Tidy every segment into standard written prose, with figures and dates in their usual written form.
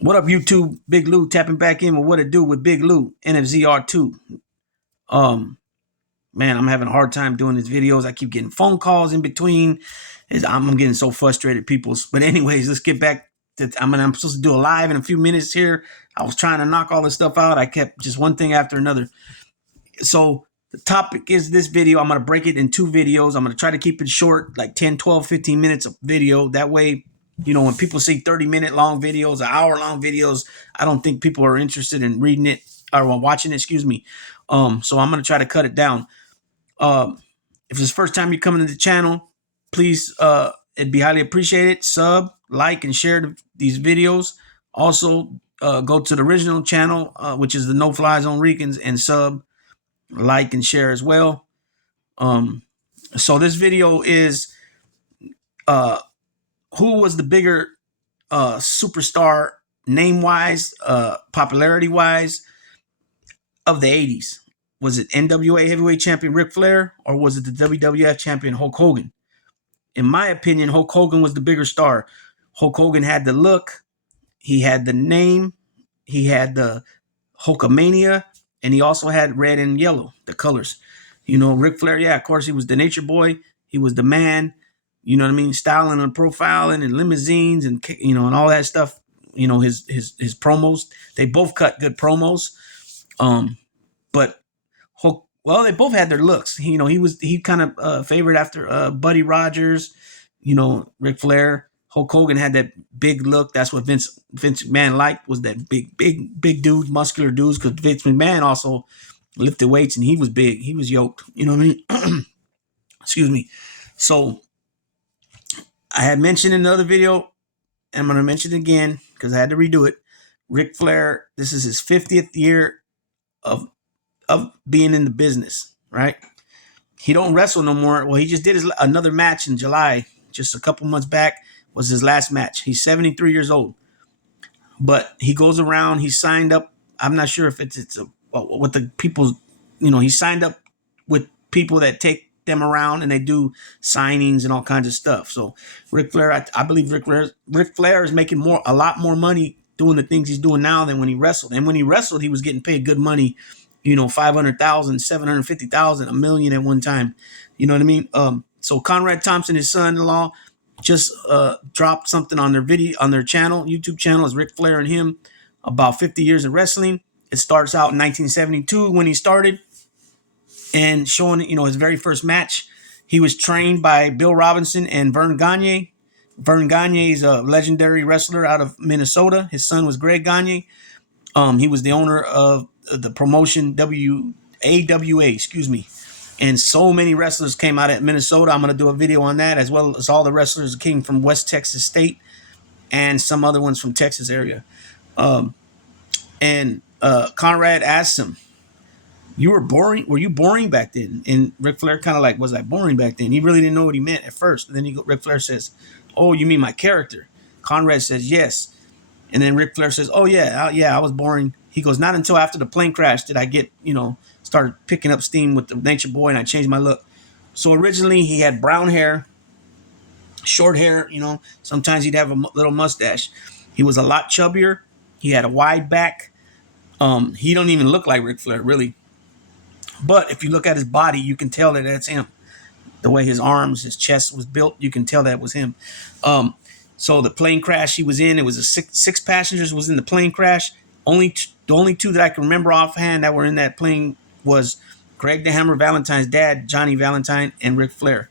What up, YouTube? Big Lou tapping back in with What It Do with Big Lou, NFZR2. Um, man, I'm having a hard time doing these videos. I keep getting phone calls in between. I'm getting so frustrated, people. But anyways, let's get back to, I'm supposed to do a live in a few minutes here. I was trying to knock all this stuff out. I kept just one thing after another. So the topic is this video. I'm going to break it in two videos. I'm going to try to keep it short, like 10, 12, 15 minutes of video. That way, when people see 30-minute long videos, hour-long videos, I don't think people are interested in reading it or watching it, excuse me. So I'm going to try to cut it down. If it's the first time you're coming to the channel, please, it'd be highly appreciated. Sub, like, and share these videos. Also, go to the original channel, which is the No Fly Zone Ricans, and sub, like, and share as well. So this video is who was the bigger superstar name-wise, popularity-wise of the 80s? Was it NWA heavyweight champion Ric Flair, or was it the WWF champion Hulk Hogan? In my opinion, Hulk Hogan was the bigger star. Hulk Hogan had the look, he had the name, he had the Hulkamania, and he also had red and yellow, the colors. Ric Flair, yeah, of course, he was the nature boy. He was the man, you know what I mean? Styling and profiling and limousines and, and all that stuff. His promos, they both cut good promos. But Hulk, well, they both had their looks. He kind of favored after Buddy Rogers, Ric Flair. Hulk Hogan had that big look. That's what Vince McMahon liked, was that big dude, muscular dudes, because Vince McMahon also lifted weights and he was big. He was yoked. You know what I mean? Excuse me. So I had mentioned in another video, and I'm going to mention it again because I had to redo it. Ric Flair, this is his 50th year of being in the business, right? He don't wrestle no more. Well, he just did another match in July, just a couple months back, was his last match. He's 73 years old. But he goes around, he signed up. I'm not sure if it's what the people, he signed up with people that take them around and they do signings and all kinds of stuff. So Ric Flair, I believe Ric Flair is making a lot more money doing the things he's doing now than when he wrestled. And when he wrestled, he was getting paid good money, 500,000, 750,000, $1 million at one time. You know what I mean? So Conrad Thompson, his son-in-law, just dropped something on their YouTube channel, is Ric Flair and him, about 50 years of wrestling. It starts out in 1972 when he started, and showing his very first match. He was trained by Bill Robinson and Vern Gagne. Vern Gagne is a legendary wrestler out of Minnesota. His son was Greg Gagne. He was the owner of the promotion AWA, excuse me. And so many wrestlers came out of Minnesota. I'm going to do a video on that, as well as all the wrestlers that came from West Texas State and some other ones from Texas area. And Conrad asked him, "You were boring? Were you boring back then?" And Ric Flair kind of like, "Was I boring back then?" He really didn't know what he meant at first. And then Ric Flair says, "Oh, you mean my character?" Conrad says, "Yes." And then Ric Flair says, "Oh yeah, I was boring." He goes, "Not until after the plane crash did I get, started picking up steam with the Nature Boy, and I changed my look." So originally he had brown hair, short hair, sometimes he'd have a little mustache. He was a lot chubbier. He had a wide back. He don't even look like Ric Flair, really. But if you look at his body, you can tell that that's him. The way his arms, his chest was built, you can tell that was him. So the plane crash he was in, it was a six passengers was in the plane crash. The only two that I can remember offhand that were in that plane was Greg the Hammer Valentine's dad, Johnny Valentine, and Ric Flair.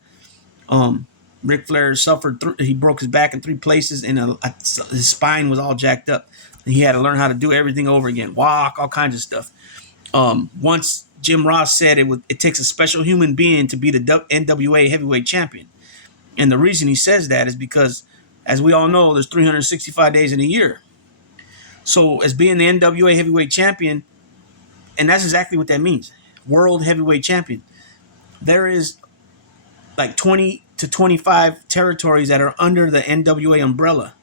Ric Flair suffered, he broke his back in 3 places, and his spine was all jacked up. He had to learn how to do everything over again, walk, all kinds of stuff. Once Jim Ross said it takes a special human being to be the NWA heavyweight champion. And the reason he says that is because, as we all know, there's 365 days in a year. So as being the NWA heavyweight champion, and that's exactly what that means, world heavyweight champion, there is like 20 to 25 territories that are under the NWA umbrella.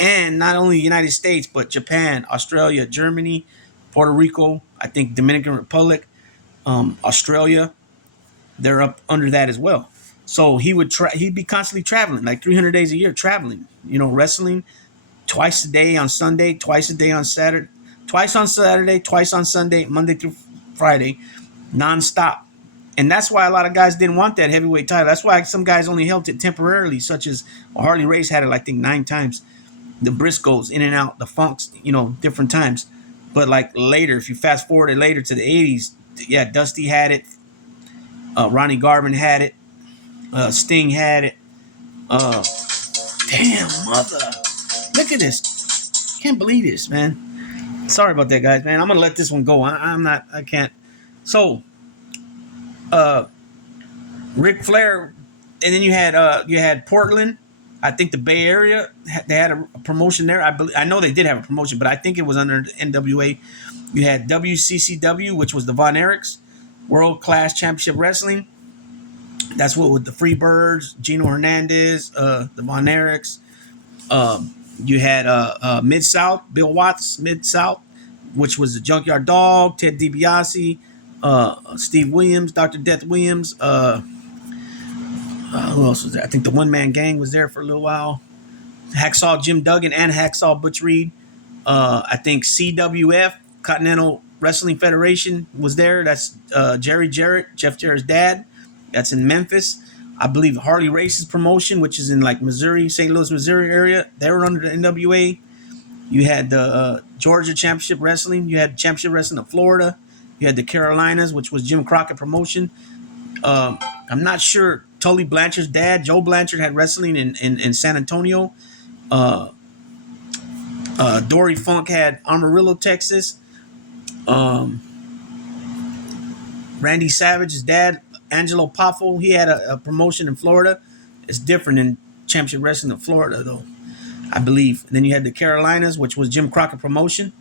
And not only the United States, but Japan, Australia, Germany, Puerto Rico, I think Dominican Republic, Australia, they're up under that as well. So he'd be constantly traveling, like 300 days a year traveling, wrestling. twice a day on Sunday, twice a day on Saturday, twice on Saturday, twice on Sunday, Monday through Friday, nonstop. And that's why a lot of guys didn't want that heavyweight title. That's why some guys only held it temporarily, such as Harley Race had it, I think, 9 times. The Briscoes in and out, the Funks, different times. But like later, if you fast forward it later to the 80s, yeah, Dusty had it. Ronnie Garvin had it. Sting had it. Uh, damn, mother. Look at this. Can't believe this, man. Sorry about that, guys, man. I'm going to let this one go. I can't. So, uh, Ric Flair, and then you had Portland. I think the Bay Area, they had a promotion there. I know they did have a promotion, but I think it was under the NWA. You had WCCW, which was the Von Erichs, World Class Championship Wrestling. That's what with the Freebirds, Gino Hernandez, the Von Erichs. You had Mid South, Bill Watts, Mid South, which was the Junkyard Dog, Ted DiBiase, Steve Williams, Dr. Death Williams. Who else was there? I think the One Man Gang was there for a little while. Hacksaw Jim Duggan and Hacksaw Butch Reed. I think CWF, Continental Wrestling Federation, was there. That's Jerry Jarrett, Jeff Jarrett's dad. That's in Memphis. I believe Harley Race's promotion, which is in like Missouri, St. Louis, Missouri area. They were under the NWA. You had the Georgia Championship Wrestling. You had Championship Wrestling of Florida. You had the Carolinas, which was Jim Crockett promotion. I'm not sure. Tully Blanchard's dad, Joe Blanchard, had wrestling in San Antonio. Dory Funk had Amarillo, Texas. Randy Savage's dad, Angelo Poffo, he had a promotion in Florida. It's different in Championship Wrestling of Florida, though, I believe. And then you had the Carolinas, which was Jim Crockett promotion.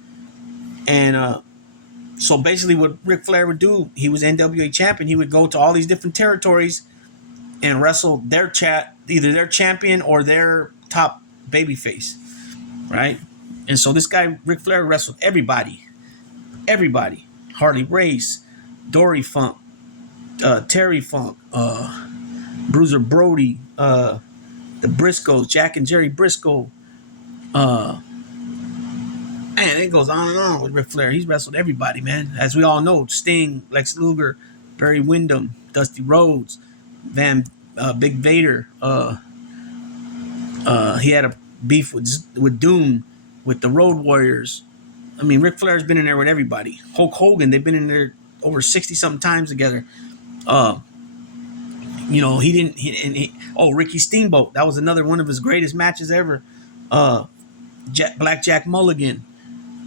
And so basically what Ric Flair would do, he was NWA champion. He would go to all these different territories and wrestle either their champion or their top babyface, right? And so this guy, Ric Flair, wrestled everybody. Everybody. Harley Race, Dory Funk, Terry Funk, Bruiser Brody, the Briscoes, Jack and Jerry Briscoe. Man, it goes on and on with Ric Flair. He's wrestled everybody, man. As we all know, Sting, Lex Luger, Barry Windham, Dusty Rhodes, Big Vader. He had a beef with Doom, with the Road Warriors. I mean, Ric Flair's been in there with everybody. Hulk Hogan, they've been in there over 60-something times together. Ricky Steamboat. That was another one of his greatest matches ever. Black Jack Mulligan,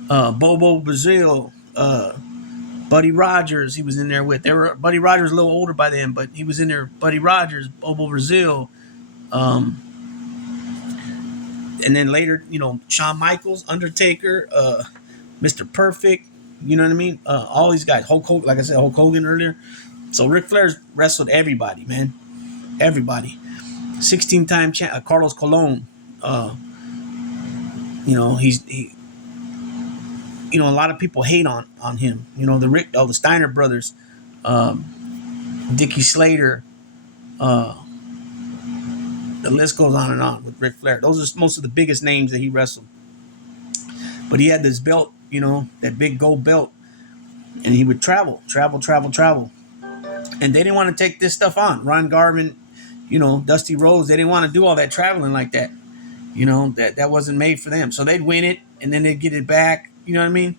Bobo Brazil, Buddy Rogers. He was in there with. Buddy Rogers a little older by then, but he was in there. Buddy Rogers, Bobo Brazil, and then later, Shawn Michaels, Undertaker, Mr. Perfect. You know what I mean? All these guys. Hulk Hogan, like I said, Hulk Hogan earlier. So Ric Flair's wrestled everybody, man. Everybody. 16-time champ, Carlos Colon. A lot of people hate on him. The Steiner brothers, Dickie Slater. The list goes on and on with Ric Flair. Those are most of the biggest names that he wrestled. But he had this belt, that big gold belt, and he would travel. And they didn't want to take this stuff on. Ron Garvin, Dusty Rhodes, they didn't want to do all that traveling like that. That wasn't made for them. So they'd win it, and then they'd get it back. You know what I mean?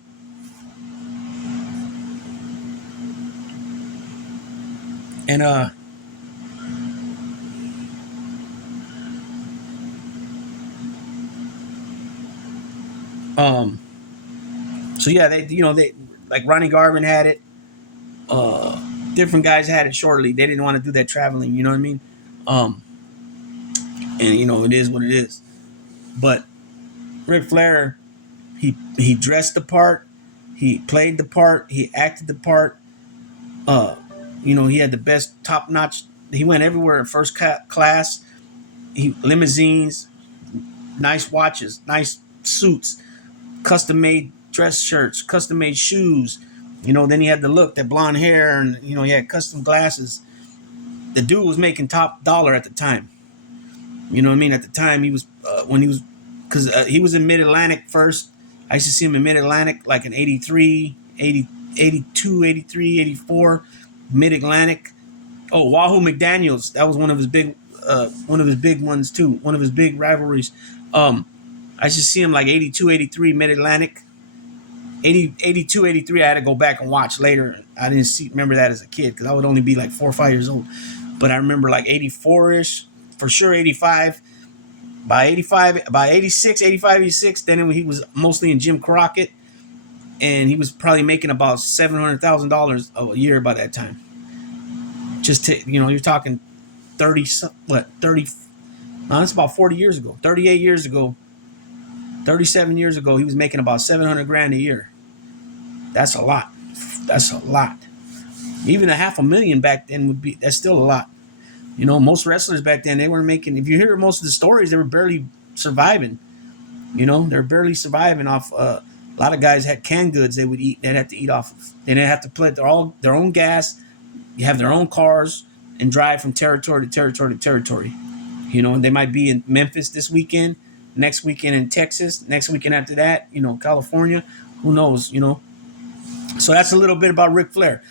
And so yeah, they like Ronnie Garvin had it. Different guys had it shortly. They didn't want to do that traveling. You know what I mean? And it is what it is. But Ric Flair, he dressed the part, he played the part, he acted the part. He had the best top notch. He went everywhere in first class. Limousines, nice watches, nice suits, custom made dress shirts, custom made shoes. Then he had the look, that blonde hair, and he had custom glasses. The dude was making top dollar at the time. You know what I mean? At the time, he was when he was because he was in Mid-Atlantic first. I used to see him in Mid-Atlantic like in 83, 80, 82, 83, 84, Mid-Atlantic. Oh, Wahoo McDaniels. That was one of his big ones too. One of his big rivalries. I used to see him like 82, 83, Mid-Atlantic. 82, 83, I had to go back and watch later. I didn't remember that as a kid because I would only be like 4 or 5 years old. But I remember like 84-ish, for sure 85. By 85, by 86, 85, 86, then he was mostly in Jim Crockett. And he was probably making about $700,000 a year by that time. Just to, you're talking 30, what, 30, no, that's about 40 years ago, 38 years ago, 37 years ago, he was making about 700 grand a year. That's a lot. That's a lot. Even a $500,000 back then that's still a lot. Most wrestlers back then, they weren't making, if you hear most of the stories, they were barely surviving. They're barely surviving off, a lot of guys had canned goods they'd have to eat off of. They didn't have to put their own gas, you have their own cars, and drive from territory to territory to territory. They might be in Memphis this weekend, next weekend in Texas, next weekend after that, California. Who knows, So that's a little bit about Ric Flair.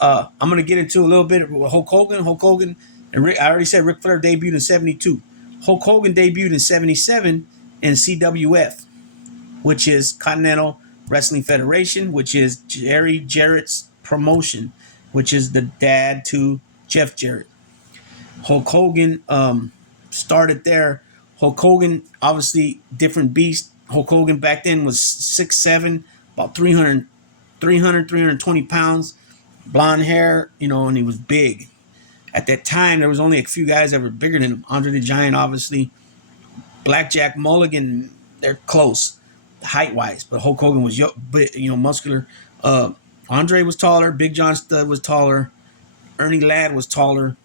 I'm going to get into a little bit with Hulk Hogan, and I already said Ric Flair debuted in 72. Hulk Hogan debuted in 77 in CWF, which is Continental Wrestling Federation, which is Jerry Jarrett's promotion, which is the dad to Jeff Jarrett. Hulk Hogan started there. Hulk Hogan, obviously, different beast. Hulk Hogan back then was 6'7", about 320 pounds, blonde hair, and he was big. At that time, there was only a few guys that were bigger than him. Andre the Giant, obviously. Blackjack Mulligan, they're close, height-wise. But Hulk Hogan was, muscular. Andre was taller. Big John Studd was taller. Ernie Ladd was taller.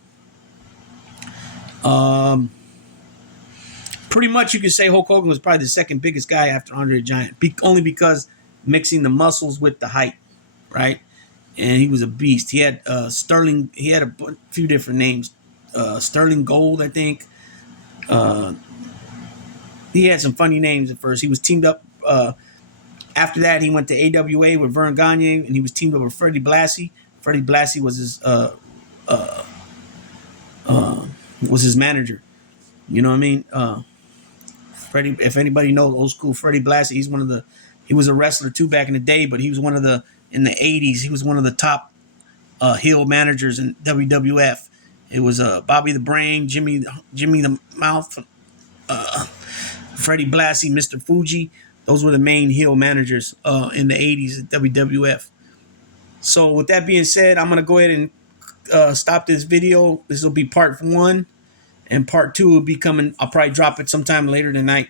Pretty much you could say Hulk Hogan was probably the second biggest guy after Andre the Giant. Only because mixing the muscles with the height, right? And he was a beast. He had Sterling. He had a few different names. Sterling Gold, I think. He had some funny names at first. He was teamed up. After that, he went to AWA with Vern Gagne, and he was teamed up with Freddie Blassie. Freddie Blassie was his manager. You know what I mean? Freddie. If anybody knows old school Freddie Blassie, he was a wrestler too back in the day, but he was in the 80s, he was one of the top heel managers in WWF. It was Bobby the Brain, Jimmy the Mouth, Freddie Blassie, Mr. Fuji. Those were the main heel managers in the 80s at WWF. So with that being said, I'm going to go ahead and stop this video. This will be part 1, and part 2 will be coming. I'll probably drop it sometime later tonight.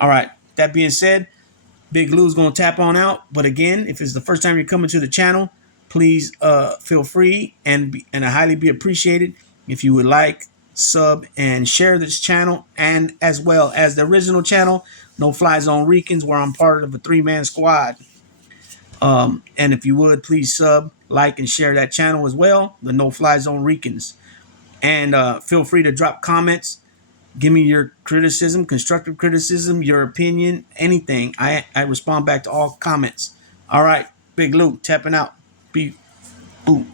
All right. That being said, Big Lou's going to tap on out. But again, if it's the first time you're coming to the channel, please feel free and I highly be appreciated if you would like, sub, and share this channel, and as well as the original channel, No Fly Zone Ricans, where I'm part of a 3-man squad. And if you would, please sub, like, and share that channel as well, the No Fly Zone Ricans. And feel free to drop comments. Give me your criticism, constructive criticism, your opinion, anything. I respond back to all comments. All right, Big Lou, tapping out. Boom, boom.